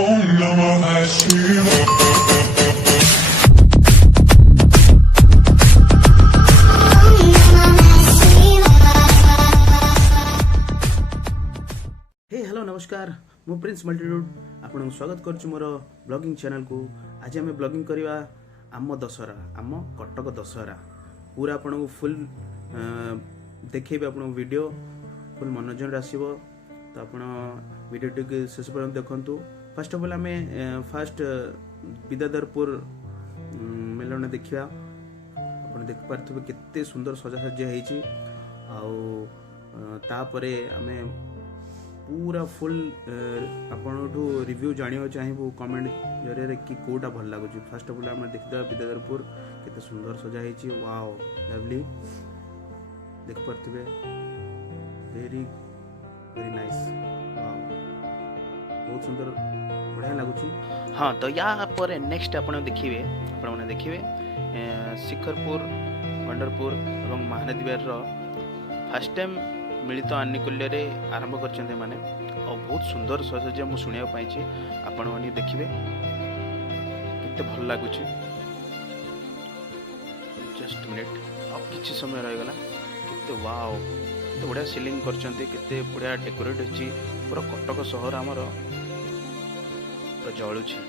Om Namah Shivaya. हे hello नमस्कार मु Prince multitude आपन स्वागत करछु मोर ब्लॉगिंग चैनल को। आज आम ब्लॉगिंग करवा आम दशहरा आम कटक दशहरा पूरा आपन को फुल देखेबे आपन वीडियो फुल मनोरंजन आसीबो। तो आपन वीडियो टिक शेष पर्यंत देखंतु। फर्स्ट ऑफ ऑल आम फर्स्ट विद्याधरपुर मेलन देखिया। आपन देख पारथबे केते सुंदर सजासज्जा हेछि आउ तापरे आमे पूरा फुल आपठू रिव्यू जानिया चाहिए कमेंट जरिए कि कोटा भल लगुच। फर्स्ट ऑफ ऑल आम देखिदा विद्याधरपुर केते सुंदर सजा हेछि। वाओ लवली देख पारथबे वेरी वेरी नाइस। वाओ बहुत सुंदर बढ़िया लगुच। हाँ तो या पर नेक्स्ट आपण देखिबे शिखरपुर पंढरपुर एवं Mahanadi Bihar row first time मिलित आनुकूल्य आरंभ कर माने और बहुत सुंदर सजजा मुझे शुणा पाई। आपण मैंने देखिए केते भल लगुच। जस्ट मिनिट अब किसी समय रहीगला केते वाओ केते बढ़िया सिलिंग करचंती केते बढ़िया डेकोरेट होची। पूरा कटक सहर आमर पूरा जलुची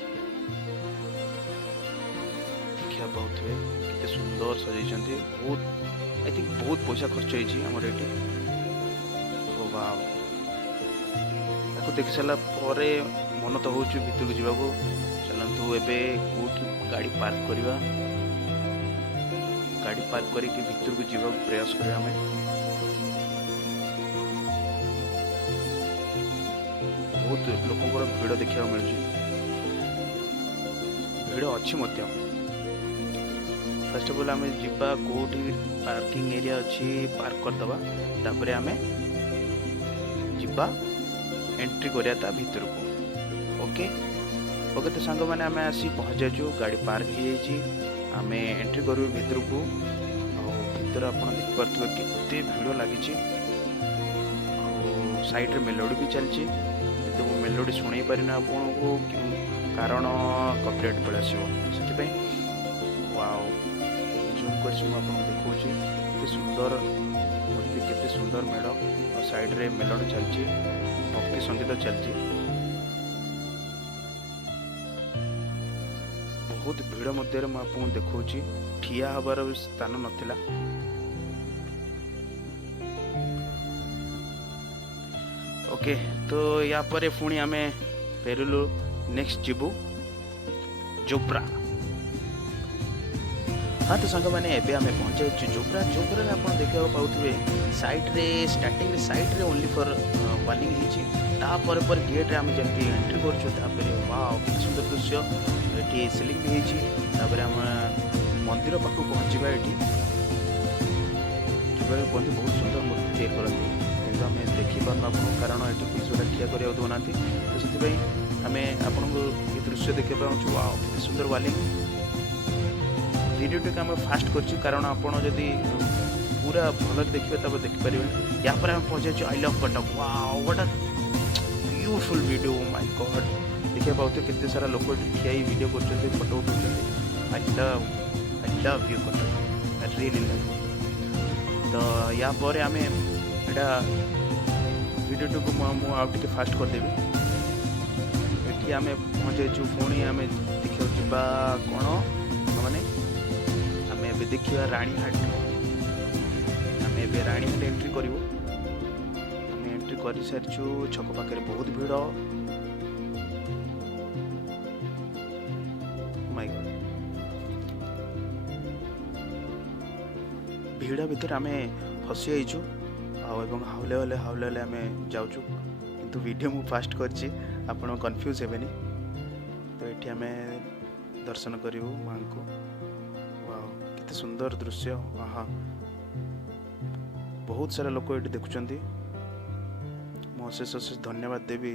देखिया बहुत केते सुंदर सजाइछंती। बहुत आई थिंक बहुत पैसा खर्च होइछि हमर एठी। वाओ देखि सारा परे मन तो हो भितर को जीवा को चलतु। एबे कोठी गाड़ी पार्क करवा गाड़ी पार्क करके भितर को जीवा प्रयास करवा। हमें बहुत लोक भीड़ देखा मिलूँ भीड़ अच्छी मध्य। फर्स्ट ऑफ ऑल आम जीवा कोठी पार्किंग एरिया अच्छी पार्क करदबा तापर आम जीवा एंट्री करिया ता भीतर को। ओके ओके तो सांग माने आमे आसी पहुंच जाजु गाड़ी पार्क हो जाइछि। आमे एंट्री करू भीतर को और भीतर आपण देख परथबे केते भीड़ लागिछि और साइड रे मेलोडी भी चलछि। तो वो मेलोडी सुनै परिना आपण को कारण कॉपीराइट पळासियो सेति पे। वाओ जूम करछि म आपण देखौछि केते सुंदर मूर्ति केते सुंदर मेढ़ और साइड रे मेलोडी चलछि भक्ति संगीत चलछि। बहुत भीड़ मध्य मैं आपको देखौछि ठिया हबार स्थान नथिला। ओके तो या परे पुणी आमे फेरिलु नेक्स्ट जीवु जोब्रा। हाँ तो सांग मैंने एबे आमे पहुंचे जोब्रा। जोब्रा आप देखा पाउथबे साइड रे स्टार्टिंग रे साइड रे ओनली फॉर वालिंग हिची तापर पर गेट रे आमे जंती एंट्री करछु तापर वाओ कि सुंदर दृश्य एठी सिलिंग भी हिची। तापर हम मंदिर पाखु पहुंचबा एठी जेबे बंदी बहुत सुंदर मूर्ति तैयार करथि किंतु हमें देखि पारना आपन कारण एठी पुलिस वाला ठिया करिया दोनाथि। तो सेति पई हमें आपन को ये दृश्य देखे पाउछु। वाओ कि सुंदर वालिंग वीडियो टिक हम फास्ट करछु कारण आपण जदी पूरा भल देखिए तब देखिपारे। यहाँ पर हम पहुंचे I love Cuttack. Wow what a beautiful video my god देखिए पाते केते सारा लोक ठिया वीडियो करछन्ते फोटो उठाउछन्ते। I love you Cuttack I really love. तो या पर आमे एटा वीडियो टिक मु आउ टिके फास्ट कर देबी। एठी आमे पहुंचे छु फोनी आमे देखियो जिबा कोन माने आमे एबे देखियो रानीहाट। आमे रानीहाट एंट्री करूँ। आम एंट्री कर सारी छक पाखे बहुत भीड़। माय गॉड भीड़ भितर आम फसी आईचु हाउले हाउले हाउले हाउले आम जाऊँ किंतु वीडियो मु फास्ट करछि आपण कन्फ्यूज हेबेनी। तो ये आम दर्शन करूँ माँ को। वाओ केते सुंदर दृश्य। हाँ बहुत सारा लोक ये देखुंट अशेष अशेष धन्यवाद देवी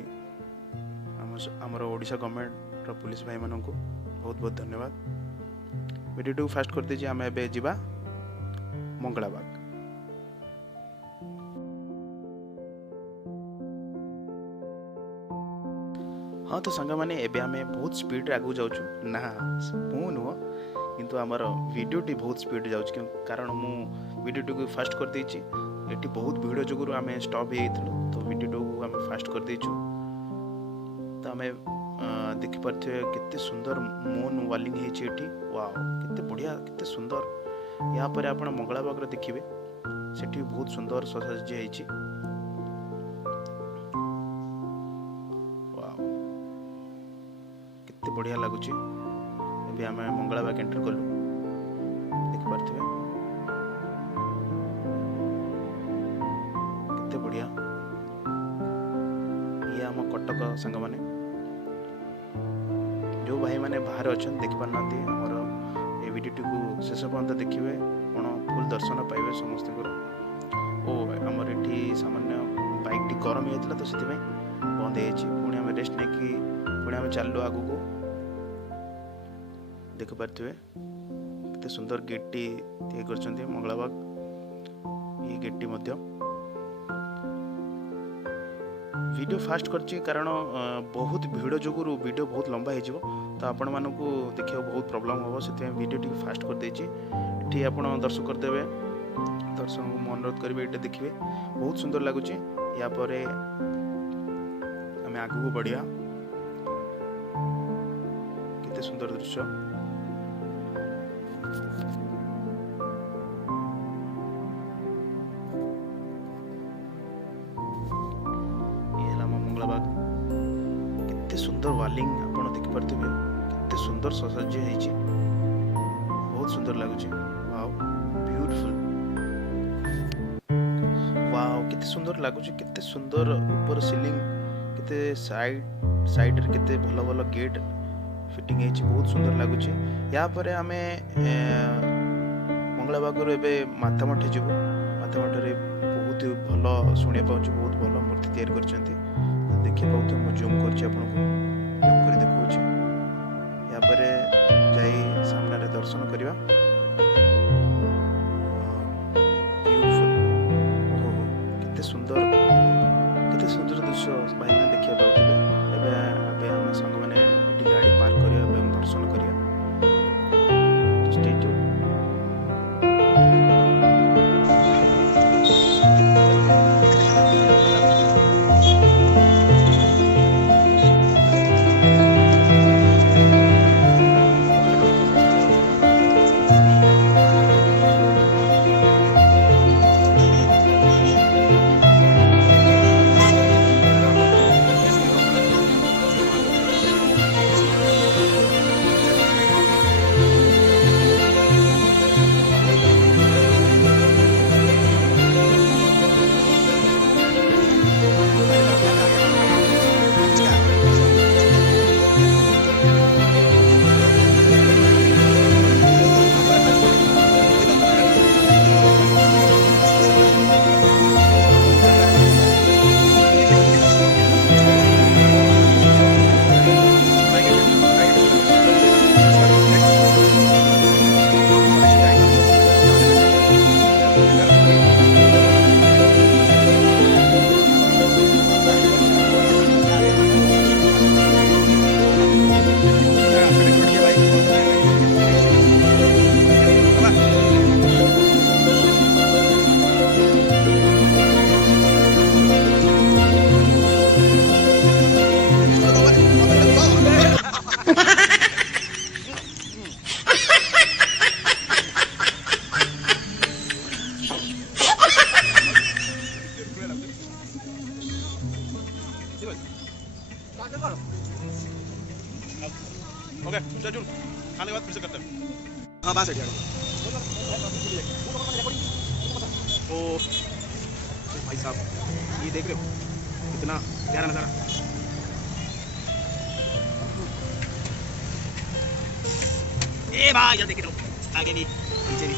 आमर ओडिशा गवर्नमेंट पुलिस भाई मानक बहुत बहुत धन्यवाद। वीडियो फास्ट कर दीजिए आम एबे जीवा मंगलाबाग। हाँ तो सांग मैंने एबे आमे बहुत स्पीड आगू जाऊँ ना मु नुह किंतु आमर वीडियोटी बहुत स्पीड जाऊँ कारण मु वीडियोटी को फास्ट कर देछि एटी बहुत भीड़ जोगुरु आमे स्टॉप हे तो वीडियो को आमे फास्ट कर देछु तो आमे देखि पारथे केते सुंदर मून वालिंग हे छि एटी वाओ केते बढ़िया केते सुंदर यहाँ पर आपण मंगलाबाग रे देखिबे सेठी बहुत सुंदर सजासजी हे छि वाओ केते बढ़िया लागुछि एबे आमे मंगलाबाग एंटर करलु देखि पारथिबे केते बढ़िया ये आम कटक सांग माने जो भाई माने बाहर अच्छा देखि पार नांती हमर ए वीडियो को शेष पर्यंत देखिए आपण फुल दर्शन पाइबे समस्त ओ हमर एठी सामान्य बाइक टी गरम हेतला तो सेति में बंद हे छि पुणी हम रेस्ट नै कि पुणी हम चललो आगु को देख पारथिबे केते सुंदर गेट टी ते करछन्ती मंगलाबाग ये गेट टी मध्य वीडियो फास्ट करछि कारण बहुत भीड़ जोगुरु वीडियो बहुत लंबा हे जिवो तो आपण मानकु देखियो बहुत प्रॉब्लम होबो सेते वीडियो टी फास्ट कर देछि एठी आपण दर्शक कर देबे दर्शक को अनुरोध करिवे एटा देखिबे बहुत सुंदर लागुछि या परे हमें आगु को बढ़िया केते सुंदर दृश्य केते सुंदर वालिंग आपण देखि परथिबे केते सुंदर सजासजी हे छि बहुत सुंदर लागुछि वाओ ब्यूटीफुल वाओ केते सुंदर लागुछि केते सुंदर ऊपर सीलिंग केते साइड रे केते भलो भलो गेट फिटिंग हे छि बहुत सुंदर लागुछि या परे हमें मंगलाबाग रो एबे माथामठी जिवो माथामठी रे बहुत भलो सुने पाउछि बहुत भलो मूर्ति तैयार करछन्ती देखि पाउथि मु जूम करछि आपनको जूम करी देखौछि या परे जाई सामने रे दर्शन करिवा ब्यूटीफुल ओहो केते सुंदर दृश्य भाई ने देखिया पाउथिबे एबे हम संग माने एटी गाड़ी पार्क करिया एवं दर्शन करिया स्टे ट्यून ओके चल खाने के बाद फिर से करते हैं। हाँ बात है ओ भाई साहब ये देख रहे हो कितना प्यारा नज़ारा। ए भाई यार देख रहे हो आगे भी नीचे भी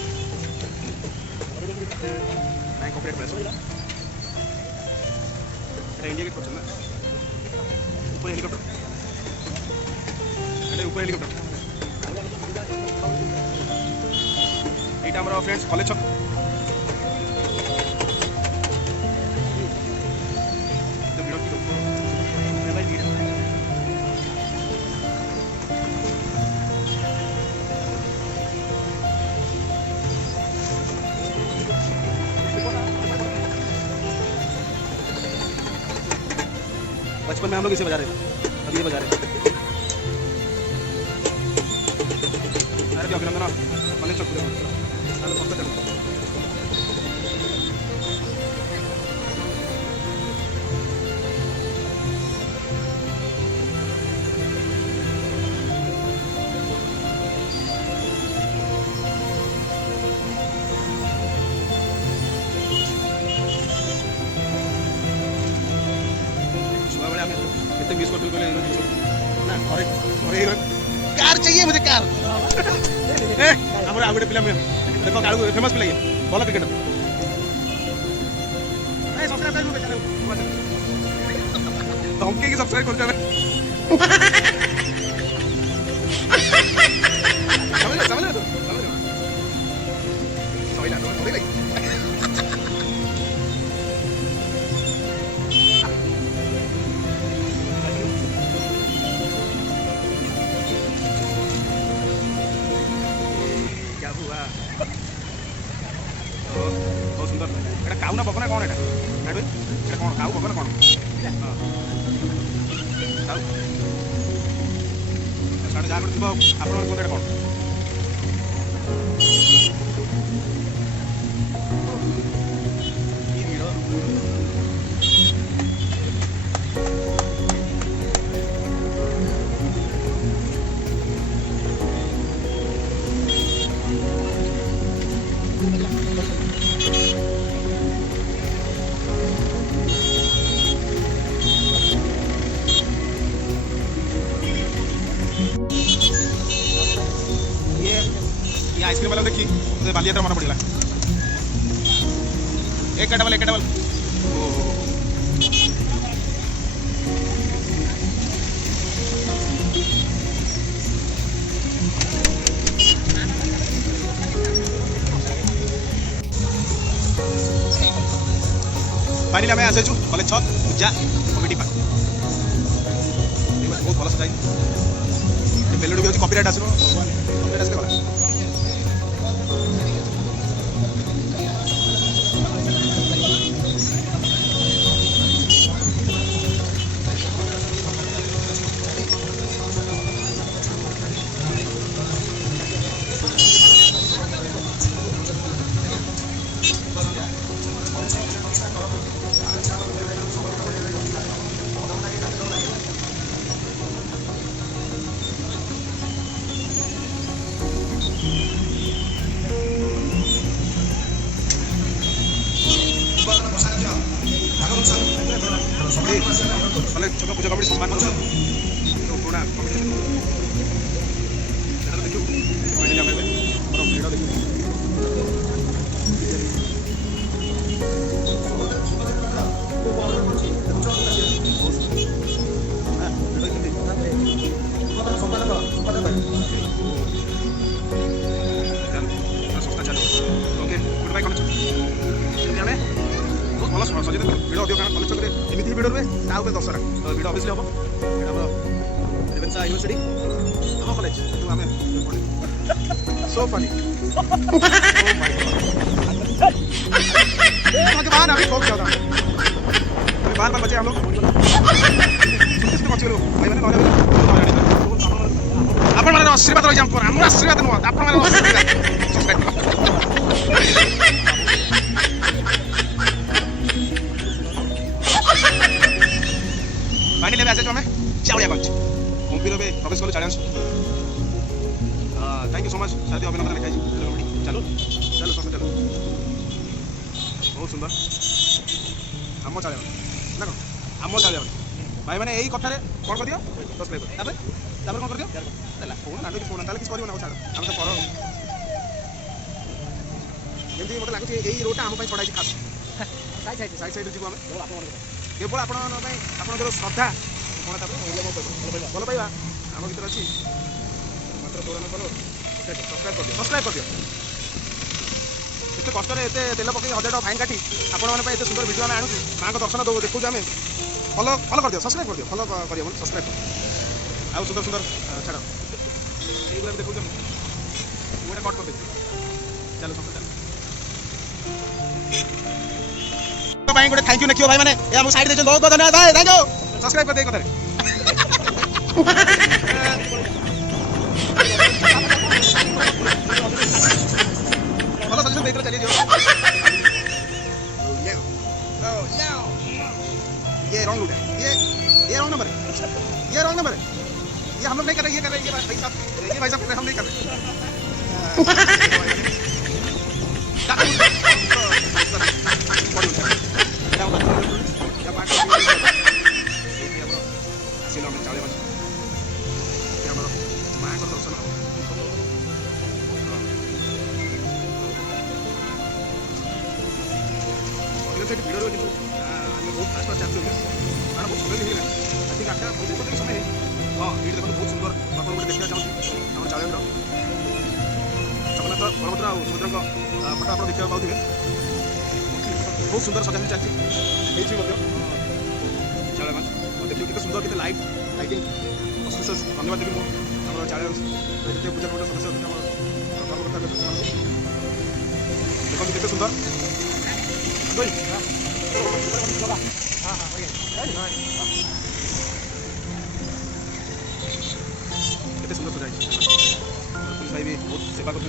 bank operate press India Gate पहुंचना ऊपर हेलीकॉप्टर ऊपर हेलीकॉप्टर এইটা আমরা ফ্রেন্ডস কলেজ ছক बचपन में हम लोग इसे बजा रहे थे, अब ये बजा रहे हैं। अरे अभिनंदन कॉलेज चौक कितने मिस कर बिल्कुल ना अरे अरे कार चाहिए मुझे कार हमारे आगे पिला में देखो कालू फेमस पिला ये भल क्रिकेटर ए सब्सक्राइब कर चैनल धमके की सब्सक्राइब कर जावे समझ ले क्या हुआ बहुत सुंदर एटा काऊ ना बकना कौन एटा एटा कौन काऊ बकना कौन हां काऊ साडे जा कर थिबो आपण कोन एटा कौन ई वीडियो ये आइसक्रीम वाला देखिए मुझे बालियाटा मना पड़ेगा एक डबल फाइनली आम आसु कलेज 6 पूजा कमिटी पार्क बहुत भल सजाई मेलोडी भी कॉपीराइट आसो कॉपीराइट आसले गला कलेज छोटा पूजा कमिटी सम्मान पुराना कमिटी देखिए फाइनली आम भिड़ देखिए संस्था चलो ओके गुड बाय कलेज बहुत भल सजेद भिड़ अधिक कारण कलेज छकरे एमती भिड़ रुए ता दशहरा तो भिड़ अभियसली हम रेवेन्सा यूनिवर्सिटी आम कलेज तो आम सो फनी बाहर अभी फोक जाता बार बचे हम लोग भाई मैंने आपण माने आशीर्वाद रही हम हमर आशीर्वाद नुह आपण माने आशीर्वाद सब्सक्राइब फाइनली मैसेज हमें चावड़ियागंज मंदिर में प्रवेश करो चाड़िया थैंक यू सो मच शादी अभिनंदन लिखाई चलो चलो सब चलो बहुत सुंदर आम चाड़िया ना कौन आम चाड़िया भाई मैंने यही कथा कौन कर दियो सब्सक्राइब तापर कौन कर दियो कौन ना किसी ताले किसी करना छाड़ आम तो कर जमी मतलब लगुच यही रोडटा आम छड़ाई खास साइड साइड जीव आम केवल आपणकर श्रद्धा कौन भल पाइबा आम भर अच्छी मात्र 54 करो सब्सक्राइब कर दियो एत कष्ट एत तेल पकई 1000 टाँग फाइन काटी आपण मैंने एत सुंदर भिडियो आम आणु माँ को दर्शन देखो आम फलो फलो कर दियो सब्सक्राइब कर दियो फलो कर सब्सक्राइब कर आउ सुंदर सुंदर छाड़ ये देखो गोटे कट कर दे चलो सब चलो गोटे थैंक यू देखियो भाई मैंने साइड बहुत बहुत धन्यवाद थैंक यू। सब्सक्राइब कर दे कथारे भल सजेसन देते चलिए दियो ये रॉन्ग रूट है ये रॉन्ग नंबर है ये रॉन्ग नंबर है ये हम लोग नहीं कर रहे ये कर रहे ये भाई साहब हम नहीं कर रहे हाँ ये देखो बहुत सुंदर बापा गोटे देखा चाहूँ आम चालेन्द्र जगन्नाथ बलभद्र और सुभद्रा फटो आप देखा पाते बहुत सुंदर सजासजी चलती चालेगंज देखिए कितने सुंदर कितने लाइटिंग धन्यवाद देवी मोर चालेगंज जितने पूजा कमिटी सदस्य अच्छे कर्मकर्ता देखो कितने सुंदर केते सुंदर सजाई पुलिस भाई भी बहुत सेवा करते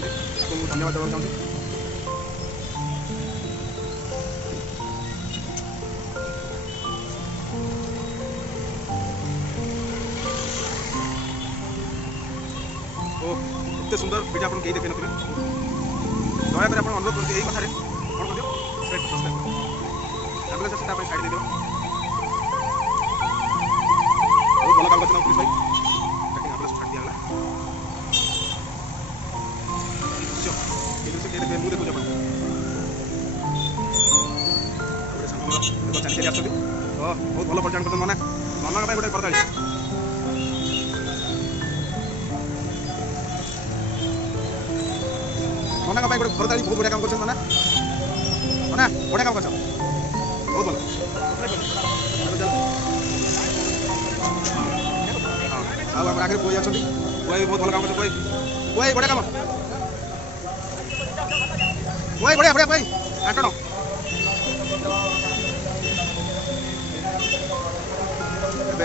धन्यवाद देना चाहूँ एत सुंदर भिडियो आप कहीं देखे नथिबे दयाकर आप अनुरोध करते यही कथार कौन कर दियो एम्बुलेंस साइड दे दियो बहुत भल काम करते पुलिस भाई एम्बुलेंस छाड़ दिया मुझे देखो आप चली आस बहुत भल परिचालन करते नना नना गोटे करता नना गोटे करताली बहुत बढ़िया काम कर नना नना बढ़िया काम कर बहुत भल आगे पुआ जा पुआ भी बहुत भल काम कर पुआ बढ़िया काम पुआ बढ़िया बढ़िया पुआ आंटण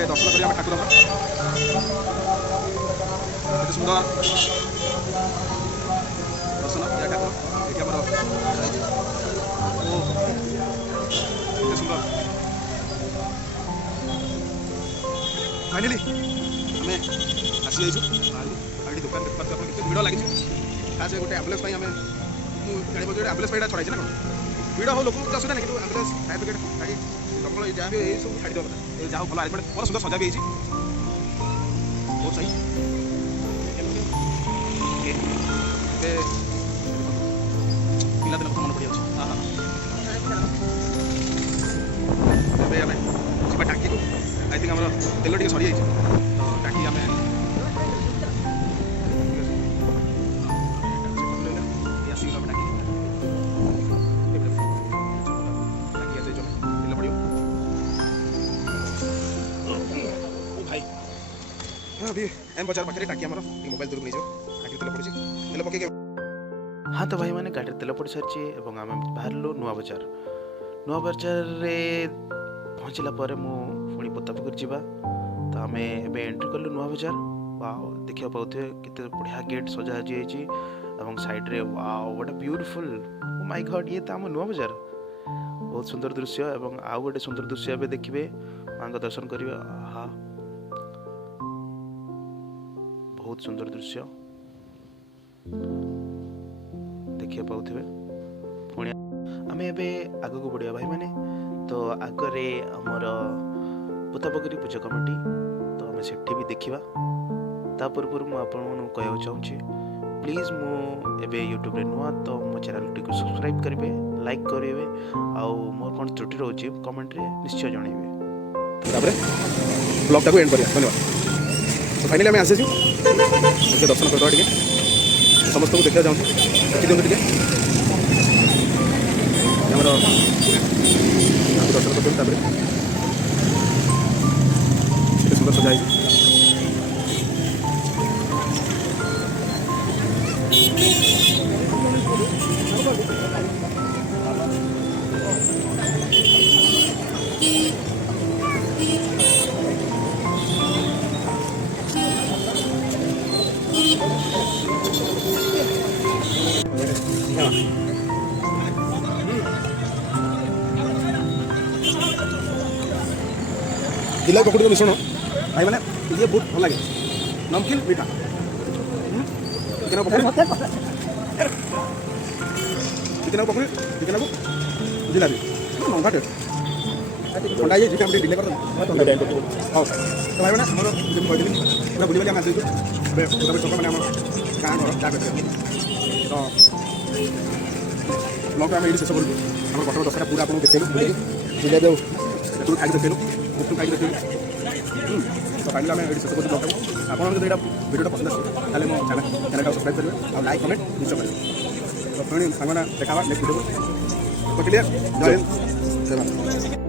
दर्शन करिए ठाकुर सुंदर दर्शन या ठाकुर ये आम सुंदर फाइनाली आम आसी जाइए दुकान देखते भिड़ लगी खास गोटे आम्बुलेंस आम जानी गोटे आम्बुलेंस छड़ाई ना कौन भिड़ हो लोक असुविधा नहीं कि आम्बुलेंस फायर ब्रिगेड गाड़ी दमकल जहाँ भी सब छाड़ी देवा कथा जहाँ भल आरेंजमेंट बहुत सुंदर सजा भी बहुत सही पिलादिन कथा मन पड़ जाए आम जी टाँकी को आई थिंक आम तेल टे सरी तो टाँकी आम अभी एम बाजार पाखे टाँकी आम मोबाइल दूर नहीं टाँकी तेल पड़ी तेल पकई हाँ तो भाई मैंने गाड़ी तेल पड़ सारी और आम बाहर नुआ बजार पहुँचला पुणी पोतापुकुर जावा तो आम एंट्री कलु नुआ बजार वाओ देखा पाते केते बढ़िया गेट सजा और साइड रे wow what a beautiful oh my God ये तो आम नुआ बजार बहुत सुंदर दृश्य और आउ गोटे सुंदर दृश्य ए देखिए माँ का दर्शन करेंगे हाँ बहुत सुंदर दृश्य देखिए पाते पुणी आम एवं आग को बढ़िया भाई मैंने तो आगे आमर पोतापकरी पूजा कमिटी तो आम से भी देखा ता पूर्व मुझे कहना चाहूँगी प्लीज मुझे यूट्यूब नुआ तो मो चैनल टी सब्सक्राइब करेंगे लाइक करेंगे आउ मोर कौन त्रुटि रोचे कमेंट रे निश्चय जनइबे ब्लॉग टाक एंड करिया धन्यवाद तो फाइनली आम आसी दर्शन करदे टे समस्त को देखा चाहूँ देखी दिखाँ टे दर्शन कर सुंदर सजाई ଜିଲାପି ପକୁଡ଼ିର ମିଶ୍ରଣ ଭାଇମାନେ ଇଏ ବହୁତ ଭଲ ଲାଗେ ନମକିନ୍ ମିଠା ଚିକେନ ପକୁଡ଼ି ଚିକେନକୁ ଜିଲାପି ଲମ୍ବା ଟେଷ୍ଟ ଥଣ୍ଡା ହେଇଯାଇଛି ଆମେ ଟିକେ ଡିଲେ କରିଦେବୁ ହଉ ତ ଭାଇମାନେ ଆମର ଯେମିତି କହିଥିଲି ପୁରା ବୁଲିବାଲି ଆମେ ଆସିଛୁ ଏବେ ଗୋଦାବରୀ ଛକ ମାନେ ଆମ ଗାଁ ଘର ଚା କରିଥିଲେ ତ ବ୍ଲଗ୍ଟା ଆମେ ଏଇଠି ଶେଷ କରୁଛୁ ଆମର କଟକ ଦଶହରା ପୁରା ଆପଣଙ୍କୁ ଦେଖେଇଲୁ ବୁଲିକି ଜିଲାପି ଆଉ ଏଠୁ ଖାଇକି ଦେଖେଇଲୁ ଗୁପଚୁପ୍ ଖାଇକି ଦେଖେଇଲୁ ତ ଫାଇନାଲି ଆମେ ଏଇଠି ଶେଷ କରୁଛୁ ବ୍ଲଗ୍ଟାକୁ ଆପଣଙ୍କୁ ଯଦି ଏଇଟା ଭିଡ଼ିଓଟା ପସନ୍ଦ ଆସିବ ତାହେଲେ ମୋ ଚ୍ୟାନେଲଟାକୁ ସବସ୍କ୍ରାଇବ୍ କରିବେ ଆଉ ଲାଇକ୍ କମେଣ୍ଟ ନିଶ୍ଚୟ କରିବେ ତ ପୁଣି ସାଙ୍ଗମାନେ ଦେଖାବା ନେକ୍ସଟ ଭିଡ଼ିଓକୁ ତ କ୍ଲିୟର ଜୟ ହିନ୍ଦ ଜୟ ଭାରତ।